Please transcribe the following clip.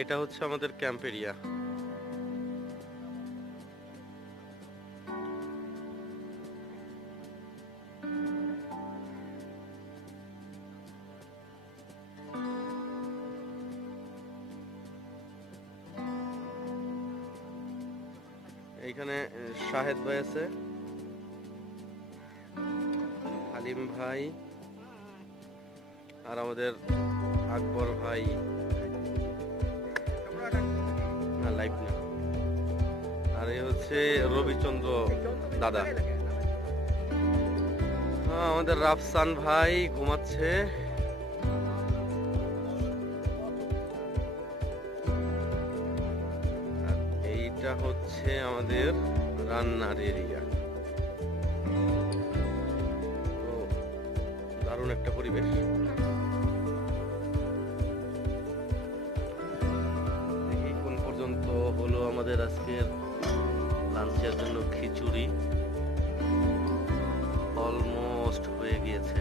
এটা হচ্ছে আমাদের ক্যাম্প এরিয়া এইখানে শাহেদ ভাই আছে। হালিম ভাই। আর আমাদের আকবর ভাই। না। আর এই হচ্ছে রবিচন্দ্র দাদা। হ্যাঁ, আমাদের রাফসান ভাই ঘুমাচ্ছে। এইটা হচ্ছে আমাদের রান্নার এরিয়া। দারুণ একটা পরিবেশ। আমাদের আজকের লাঞ্চের জন্য খিচুড়ি অলমোস্ট হয়ে গিয়েছে।